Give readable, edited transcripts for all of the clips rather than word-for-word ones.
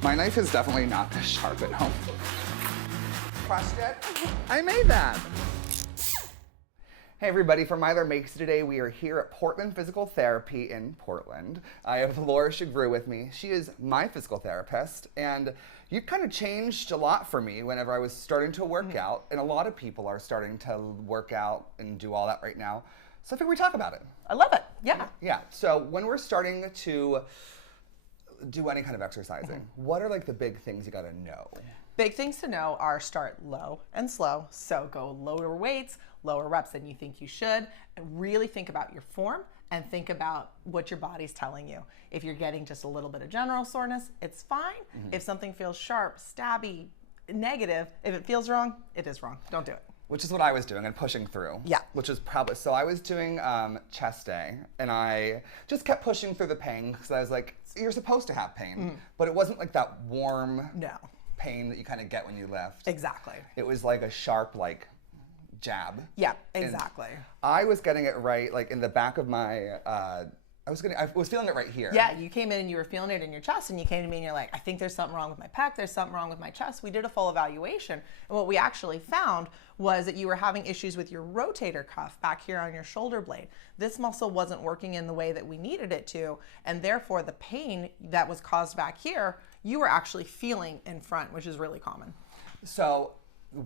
My knife is definitely not this sharp at home. Crushed it? I made that. Hey everybody, for myler-makes-it today, we are here at Portland Physical Therapy in Portland. I have Laura Shagru with me. She is my physical therapist, and you kind of changed a lot for me whenever I was starting to work out, and a lot of people are starting to work out and do all that right now. So I figured we talk about it. I love it. Yeah. Yeah, so when we're starting to do any kind of exercising, what are like the big things you gotta know? Big things to know are start low and slow. So go lower weights, lower reps than you think you should, and really think about your form and think about what your body's telling you. If you're getting just a little bit of general soreness, it's fine. If something feels sharp, stabby, negative, if it feels wrong, it is wrong. Don't do it. Which is what I was doing and pushing through. Yeah. Which is probably, so I was doing chest day and I just kept pushing through the pain because I was like, you're supposed to have pain, but it wasn't like that warm pain that you kind of get when you lift. Exactly. It was like a sharp like jab. Yeah, exactly. And I was getting it right like in the back of my, I was feeling it right here. Yeah, you came in and you were feeling it in your chest, and you came to me and you're like, I think there's something wrong with my pec, there's something wrong with my chest. We did a full evaluation, and what we actually found was that you were having issues with your rotator cuff back here on your shoulder blade. This muscle wasn't working in the way that we needed it to, and therefore the pain that was caused back here, you were actually feeling in front, which is really common. So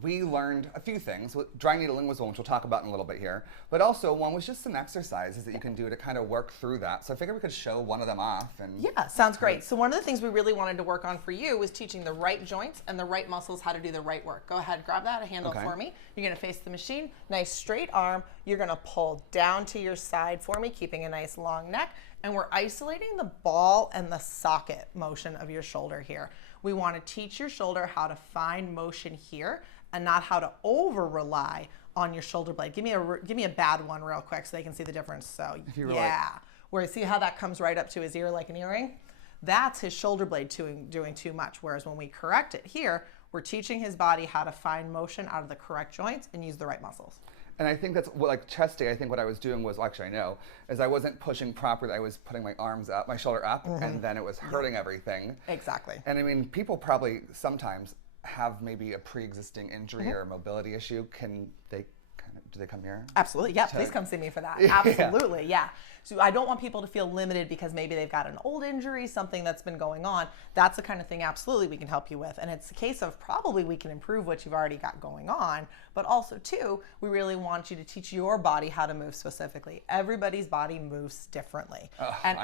we learned a few things. Dry needling was one, which we'll talk about in a little bit here. But also one was just some exercises that you can do to kind of work through that. So I figured we could show one of them off. And yeah, sounds great. So one of the things we really wanted to work on for you was teaching the right joints and the right muscles how to do the right work. Go ahead, grab that handle for me. You're gonna face the machine, nice straight arm. You're gonna pull down to your side for me, keeping a nice long neck. And we're isolating the ball and the socket motion of your shoulder here. We want to teach your shoulder how to find motion here and not how to over rely on your shoulder blade. Give me a bad one real quick so they can see the difference. So yeah, where see how that comes right up to his ear like an earring? That's his shoulder blade doing too much. Whereas when we correct it here, we're teaching his body how to find motion out of the correct joints and use the right muscles. And I think that's what, like chest day, I think what I was doing was, well, actually I know, is I wasn't pushing properly. I was putting my arms up, my shoulder up, and then it was hurting everything. Exactly. And I mean, people probably sometimes have maybe a pre-existing injury or a mobility issue. Do they come here? Absolutely, yeah, please come see me for that. Absolutely, yeah. So I don't want people to feel limited because maybe they've got an old injury, something that's been going on. That's the kind of thing absolutely we can help you with. And it's a case of probably we can improve what you've already got going on, but also too, we really want you to teach your body how to move specifically. Everybody's body moves differently. And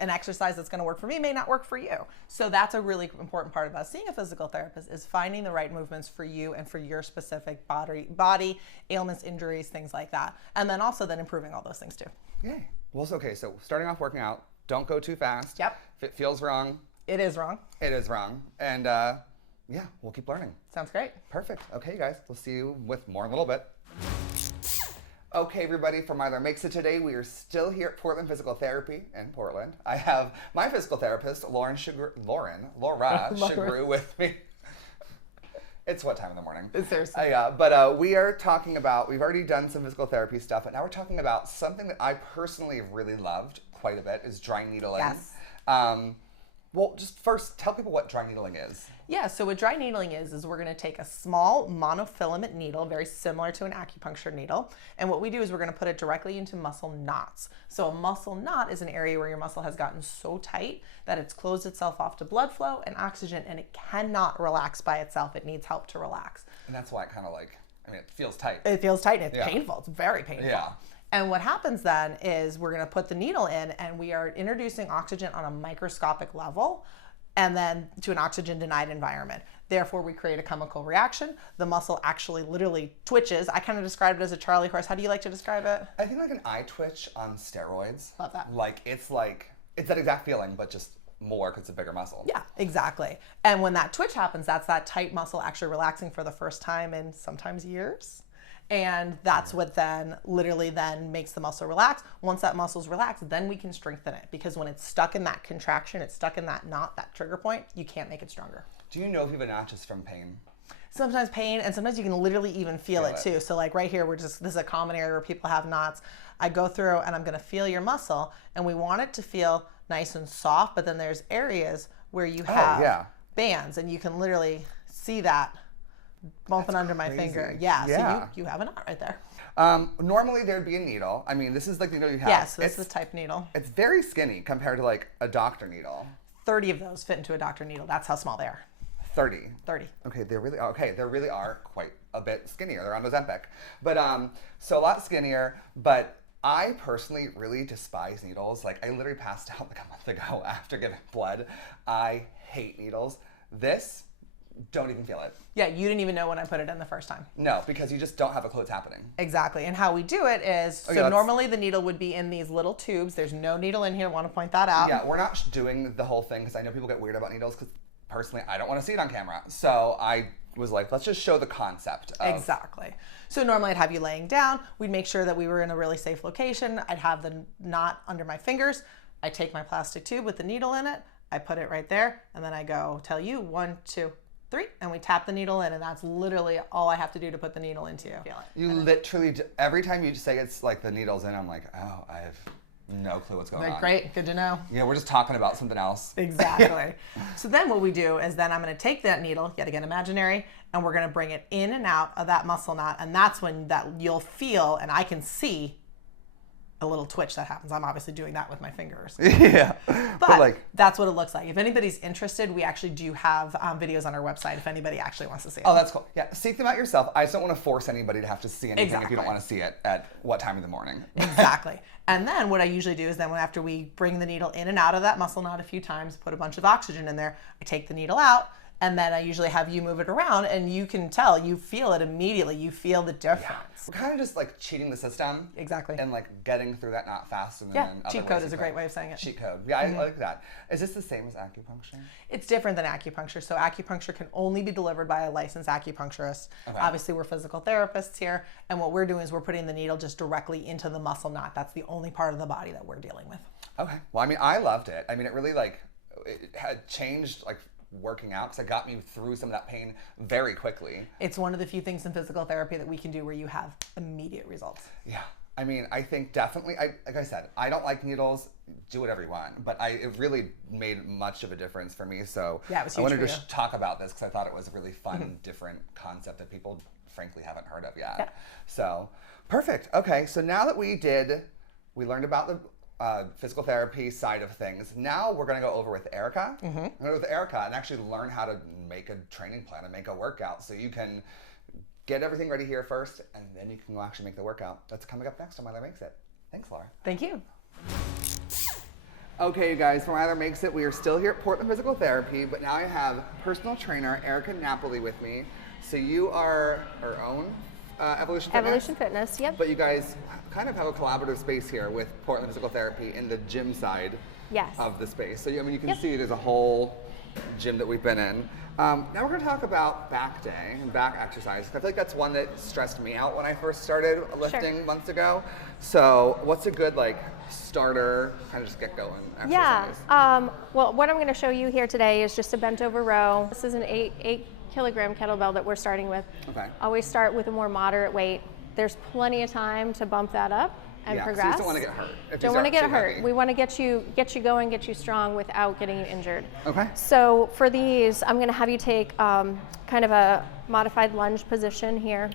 an exercise that's gonna work for me may not work for you. So that's a really important part about seeing a physical therapist is finding the right movements for you and for your specific body ailments, injuries, things like that. And then also then improving all those things too. Yay. Well, it's okay. So starting off working out, don't go too fast. Yep. If it feels wrong. It is wrong. It is wrong. And yeah, we'll keep learning. Sounds great. Perfect. Okay, guys, we'll see you with more in a little bit. Okay, everybody, for myler-makes-it today, we are still here at Portland Physical Therapy in Portland. I have my physical therapist, Laura Shagru with me. It's what time in the morning? Seriously. But we are talking about, we've already done some physical therapy stuff, but now we're talking about something that I personally have really loved quite a bit is dry needling. Yes. Well, just first, tell people what dry needling is. Yeah, so what dry needling is we're gonna take a small monofilament needle, very similar to an acupuncture needle, and what we do is we're gonna put it directly into muscle knots. So a muscle knot is an area where your muscle has gotten so tight that it's closed itself off to blood flow and oxygen, and it cannot relax by itself. It needs help to relax. And that's why it kind of like, I mean, it feels tight. It feels tight and it's painful. It's very painful. Yeah. And what happens then is we're gonna put the needle in and we are introducing oxygen on a microscopic level and then to an oxygen denied environment. Therefore, we create a chemical reaction. The muscle actually literally twitches. I kind of described it as a Charlie horse. How do you like to describe it? I think like an eye twitch on steroids. Love that. It's that exact feeling, but just more because it's a bigger muscle. Yeah, exactly. And when that twitch happens, that's that tight muscle actually relaxing for the first time in sometimes years. And that's what then literally then makes the muscle relax. Once that muscle's relaxed, then we can strengthen it because when it's stuck in that contraction, it's stuck in that knot, that trigger point, you can't make it stronger. Do you know if you have a knot just from pain? Sometimes pain, and sometimes you can literally even feel it too. So like right here, this is a common area where people have knots. I go through and I'm gonna feel your muscle and we want it to feel nice and soft, but then there's areas where you have bands, and you can literally see that bumping under my finger. Yeah, so you have a knot right there. Normally there'd be a needle. I mean, this is like the needle you have. Yes, this is the type needle. It's very skinny compared to like a doctor needle. 30 of those fit into a doctor needle. That's how small they are. 30. 30. Okay, they really are quite a bit skinnier. They're on Ozempic. But so a lot skinnier, but I personally really despise needles. Like I literally passed out like a month ago after giving blood. I hate needles. This, don't even feel it. Yeah, you didn't even know when I put it in the first time. No, because you just don't have a clue what's happening. Exactly. And how we do it is, normally the needle would be in these little tubes. There's no needle in here. I want to point that out. Yeah, we're not doing the whole thing because I know people get weird about needles because personally I don't want to see it on camera. So I was like, let's just show the concept of... Exactly. So normally I'd have you laying down. We'd make sure that we were in a really safe location. I'd have the knot under my fingers. I take my plastic tube with the needle in it. I put it right there. And then I go tell you 1, 2, 3, and we tap the needle in, and that's literally all I have to do to put the needle into you. You literally, every time you say it's like the needle's in, I'm like, oh, I have no clue what's going on. Great, good to know. Yeah, we're just talking about something else. Exactly. So then what we do is then I'm going to take that needle, yet again imaginary, and we're going to bring it in and out of that muscle knot, and that's when that you'll feel, and I can see a little twitch that happens. I'm obviously doing that with my fingers. Yeah. But like, that's what it looks like. If anybody's interested, we actually do have videos on our website if anybody actually wants to see it. Oh, that's cool. Yeah, seek them out yourself. I just don't want to force anybody to have to see anything if you don't want to see it at what time of the morning. Exactly. And then what I usually do is then after we bring the needle in and out of that muscle knot a few times, put a bunch of oxygen in there, I take the needle out, and then I usually have you move it around, and you can tell, you feel it immediately. You feel the difference. Yeah. We're kind of just like cheating the system. Exactly. And like getting through that knot faster than cheat code is a great way of saying it. Cheat code. Yeah, I like that. Is this the same as acupuncture? It's different than acupuncture. So acupuncture can only be delivered by a licensed acupuncturist. Okay. Obviously, we're physical therapists here, and what we're doing is we're putting the needle just directly into the muscle knot. That's the only part of the body that we're dealing with. Okay. Well, I mean, I loved it. I mean, it really it had changed working out because it got me through some of that pain very quickly. It's one of the few things in physical therapy that we can do where you have immediate results. Yeah. I mean, I think definitely, like I said, I don't like needles, do whatever you want, but it really made much of a difference for me. So yeah, it was huge. I wanted to talk about this because I thought it was a really fun, different concept that people frankly haven't heard of yet. Yeah. So perfect. Okay. So now that we learned about the physical therapy side of things. Now we're going to go over with Erica. We're going to go with Erica and actually learn how to make a training plan and make a workout so you can get everything ready here first and then you can actually make the workout. That's coming up next on Myler Makes It. Thanks, Laura. Thank you. Okay, you guys, from Myler Makes It, we are still here at Portland Physical Therapy, but now I have personal trainer Erica Napoli with me. So you are her own Evolution Fitness? Evolution Fitness, yep. But you guys kind of have a collaborative space here with Portland Physical Therapy in the gym side of the space. So, I mean, you can see there's a whole gym that we've been in. Now we're going to talk about back day and back exercise. I feel like that's one that stressed me out when I first started lifting months ago. So what's a good starter, kind of just get going exercise? Yeah, well, what I'm going to show you here today is just a bent over row. This is an 8 kilogram kettlebell that we're starting with. Okay. Always start with a more moderate weight. There's plenty of time to bump that up and progress. So you don't want to get hurt. Don't want to get hurt. We want to get you going, get you strong without getting you injured. Okay. So for these, I'm going to have you take kind of a modified lunge position here.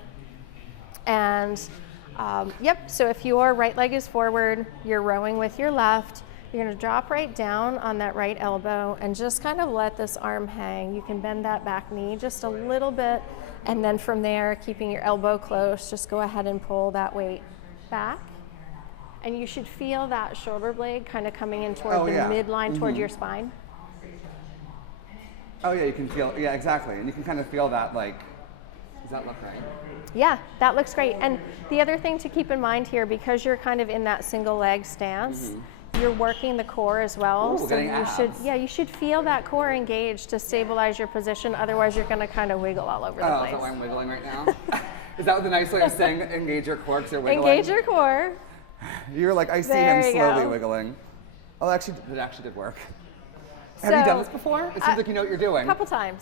And so if your right leg is forward, you're rowing with your left. You're going to drop right down on that right elbow and just kind of let this arm hang. You can bend that back knee just a little bit, and then from there, keeping your elbow close, just go ahead and pull that weight back. And you should feel that shoulder blade kind of coming in toward the midline toward your spine. Oh yeah, you can feel, exactly. And you can kind of feel that does that look right? Yeah, that looks great. And the other thing to keep in mind here, because you're kind of in that single leg stance, you're working the core as well. Ooh, so you should feel that core engaged to stabilize your position. Otherwise, you're going to kind of wiggle all over the place. Oh, is that why I'm wiggling right now? Is that the nice way of saying engage your core because you're wiggling? Engage your core. You're like, I see him slowly wiggling. Oh, it actually did work. Have you done this before? It seems like you know what you're doing. A couple times.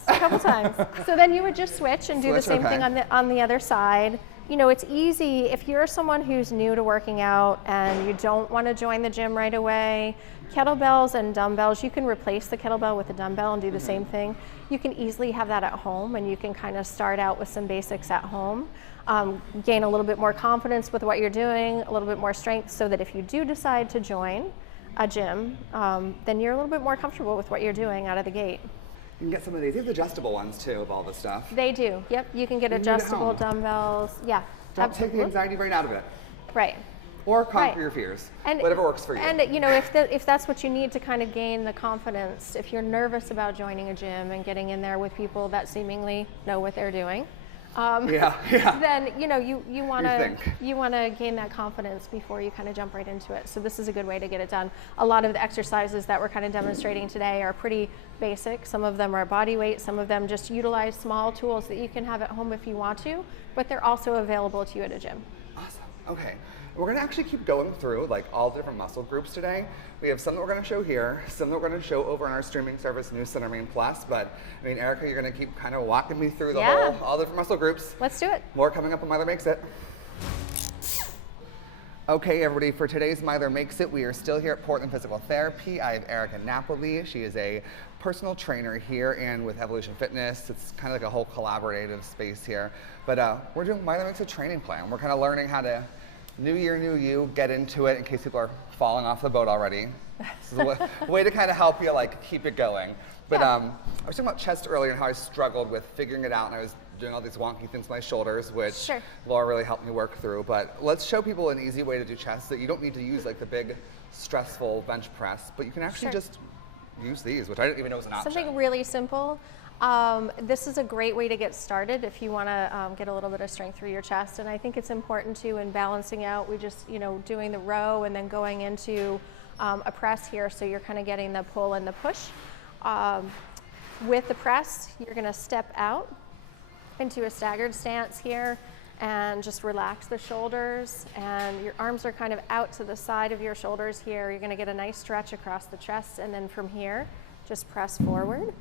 So then you would just switch and do the same thing on the other side. You know, it's easy if you're someone who's new to working out and you don't want to join the gym right away. Kettlebells and dumbbells, you can replace the kettlebell with a dumbbell and do the same thing. You can easily have that at home, and you can kind of start out with some basics at home. Gain a little bit more confidence with what you're doing, a little bit more strength, so that if you do decide to join a gym, then you're a little bit more comfortable with what you're doing out of the gate. You can get some of these. They have adjustable ones too of all this stuff. They do, yep. You can get adjustable dumbbells. Yeah, Don't take the anxiety brain out of it. Right. Or conquer your fears, whatever works for you. And if that's what you need to kind of gain the confidence, if you're nervous about joining a gym and getting in there with people that seemingly know what they're doing, then you want to gain that confidence before you kind of jump right into it. So this is a good way to get it done. A lot of the exercises that we're kind of demonstrating today are pretty basic. Some of them are body weight. Some of them just utilize small tools that you can have at home if you want to, but they're also available to you at a gym. Awesome. Okay. We're going to actually keep going through like all the different muscle groups today. We have some that we're going to show here, some that we're going to show over on our streaming service, New Center Main Plus. But I mean, Erica, you're going to keep kind of walking me through all the different muscle groups. Let's do it. More coming up on Myler Makes It. Okay, everybody, for today's Myler Makes It, we are still here at Portland Physical Therapy. I have Erica Napoli. She is a personal trainer here, and with Evolution Fitness, it's kind of like a whole collaborative space here. But we're doing Myler Makes It training plan. We're kind of learning how to new year, new you, get into it in case people are falling off the boat already. This is a way to kind of help you like keep it going. But I was talking about chest earlier and how I struggled with figuring it out, and I was doing all these wonky things with my shoulders, which Laura really helped me work through. But let's show people an easy way to do chest that you don't need to use like the big stressful bench press, but you can actually just use these, which I didn't even know was an option. Something really simple. This is a great way to get started if you want to get a little bit of strength through your chest. And I think it's important too in balancing out. We just, doing the row and then going into a press here. So you're kind of getting the pull and the push. With the press, you're going to step out into a staggered stance here and just relax the shoulders. And your arms are kind of out to the side of your shoulders here. You're going to get a nice stretch across the chest. And then from here, just press forward.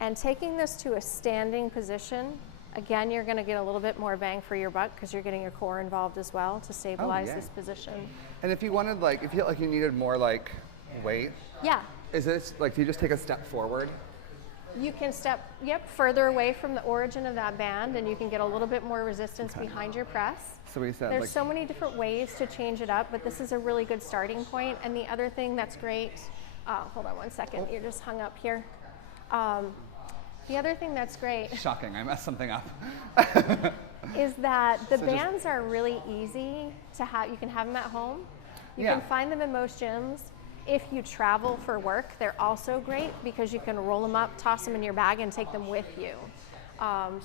And taking this to a standing position, again, you're going to get a little bit more bang for your buck because you're getting your core involved as well to stabilize this position. And if you wanted, like, if you felt like you needed more, like, weight, is this, like, do you just take a step forward? You can step, further away from the origin of that band, and you can get a little bit more resistance behind your press. So we said, there's so many different ways to change it up, but this is a really good starting point. And the other thing that's great, hold on one second, you're just hung up here. The other thing that's great. Shocking, I messed something up. is that the bands are really easy to have. You can have them at home. You can find them in most gyms. If you travel for work, they're also great because you can roll them up, toss them in your bag, and take them with you.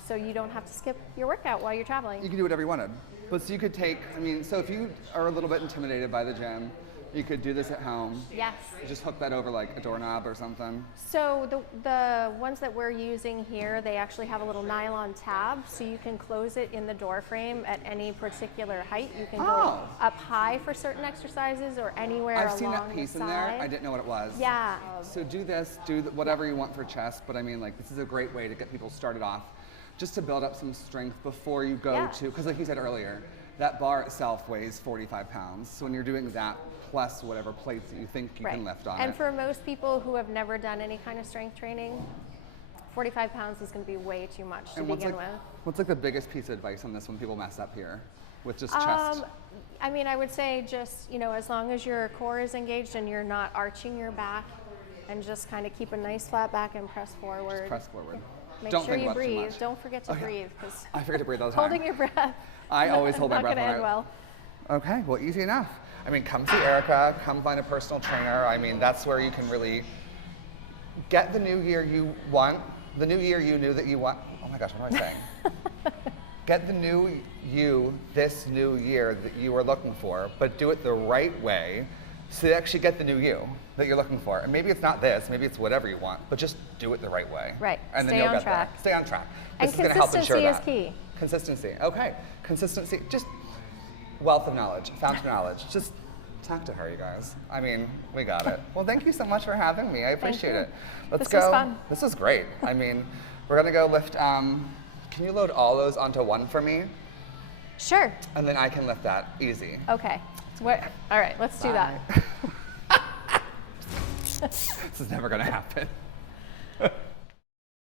So you don't have to skip your workout while you're traveling. You can do whatever you wanted. But so you could take, so if you are a little bit intimidated by the gym, you could do this at home. Yes. Just hook that over like a doorknob or something. So the ones that we're using here, they actually have a little nylon tab, so you can close it in the door frame at any particular height. You can go up high for certain exercises or anywhere along the side. I've seen that piece in there. I didn't know what it was. Yeah. So do this, whatever you want for chest, but this is a great way to get people started off, just to build up some strength before you go to, because like you said earlier, that bar itself weighs 45 pounds. So when you're doing that plus whatever plates that you think you can lift on it. And for most people who have never done any kind of strength training, 45 pounds is going to be way too much to begin with. What's like the biggest piece of advice on this when people mess up here with just chest? I would say just, as long as your core is engaged and you're not arching your back, and just kind of keep a nice flat back and press forward. Just press forward. Make sure you breathe. Don't forget to breathe, because I forget to breathe all the time. Holding your breath. I always hold my breath. Not going to end well. Okay, well, easy enough. Come see Erica, come find a personal trainer. That's where you can really get the new year you want, the new year you knew that you want. Oh my gosh, what am I saying? Get the new you this new year that you were looking for, but do it the right way so you actually get the new you that you're looking for. And maybe it's not this, maybe it's whatever you want, but just do it the right way. Right, and stay on track. Stay on track. And consistency is key. Consistency, okay. Consistency, just wealth of knowledge, fountain of knowledge. Just talk to her, you guys. We got it. Well, thank you so much for having me. I appreciate it. Let's go. This was fun. This was great. We're gonna go lift, can you load all those onto one for me? Sure. And then I can lift that, easy. Okay. Let's What? All right, let's do that. This is never going to happen.